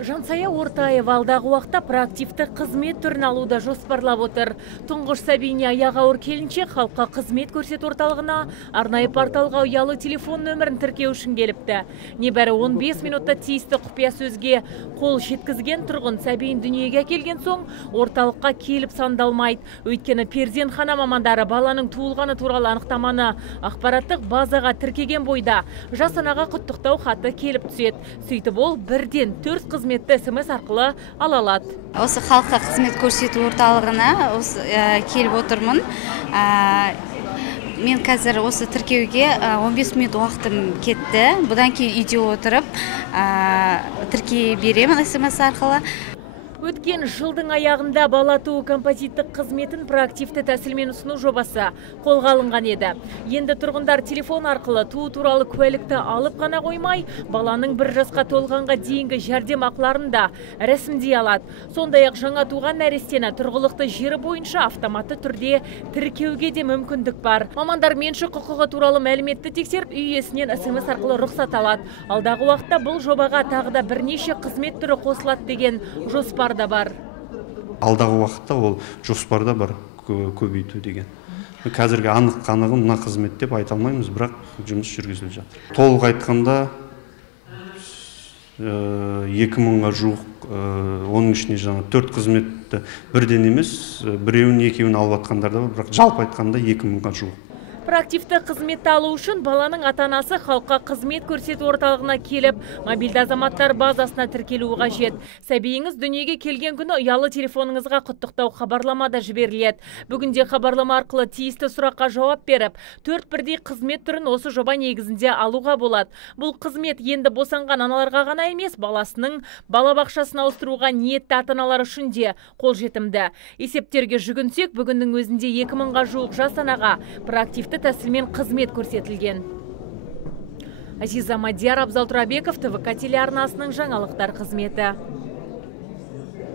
Жансая Ортаева алдағы уақытта проактивті қызмет түрін алуды жоспарлап отыр. Тұңғыш сәбиіне аяғы ауыр келіншек халыққа қызмет көрсет орталығына арнайы порталға ұялы телефон нөмірін тіркеу үшін келіпті. Небәрі 15 минутта тиісті құпия сөзге қол жеткізген тұрғын сәбиін дүниеге келген соң орталыққа келіп сандалмайды. Өйткені перзентхана мамандары баланың туылғаны туралы анықтаманы ақпараттық базаға тіркеген бойда жас анаға құттықтау хаты келіп түседі. Сөйтіп ол бірден 4 қызметті СМС арқылы ала алады. Осы халыққа қызмет көрсету орталығына келіп отырмын. Мен қазір осы тіркеуге 15 минут уақытым кетті. Бұдан кейін үйде отырып тіркей беремін СМС арқылы. Өткен жылдың аяғында бала туу композиттік қызметін проактивті тәсілмен ұсыну жобасы қолға алынған еді. Енді тұрғындар телефон арқылы туу туралы куәлікті алып қана қоймай, баланың 1 жасқа толғанға дейінгі жәрдем ақыларын да рәсімдей алады. Сондай-ақ жаңа туған нәрестені тұрғылықты жері бойынша автоматты түрде тіркеуге де мүмкіндік бар. Мамандар меншік құқығы туралы мәліметті тексеріп, үй иесінен СМС арқылы рұқсат алады. Алдағы уақытта бұл жобаға тағы да бірнеше қызмет түрі қосылады деген жоспар да бар. Алдағы уақытта ол жоспарда бар көбейту деген. Қазірге анығы мына қызмет деп айта алмаймыз, бірақ жұмыс жүргізіліп жатыр. Толық айтқанда 2000-ға жуық, оның ішіне жаңа 4 қызметті бірден емес, біреуін екеуін алып атқандар да бар, бірақ жалпы айтқанда 2000-ға жуық. Проактивті қызметті алу үшін баланың ата-анасы халыққа қызмет көрсету орталығына келіп, мобильді азаматтар базасына тіркелуі қажет. Сәбиіңіз дүниеге келген күні ұялы телефоныңызға құттықтау хабарламада жіберіледі. Бүгінде хабарлама арқылы тиісті сұраққа жауап беріп, 4 бірдей қызмет түрін осы жоба негізінде алуға болады. Бұл қызмет енді босанған аналарға ғана емес, баласының балабақшасына ауыстыруға ниетті ата-аналар үшін де қолжетімді. Есептерге жүгінсек, бүгіннің өзінде 2000-ға жуық жас анаға проактивті тәсілмен қызмет көрсетілген. Азиза Мадияр, Абзал Турабеков, ТВК телеарнасының жаңалықтар қызметі.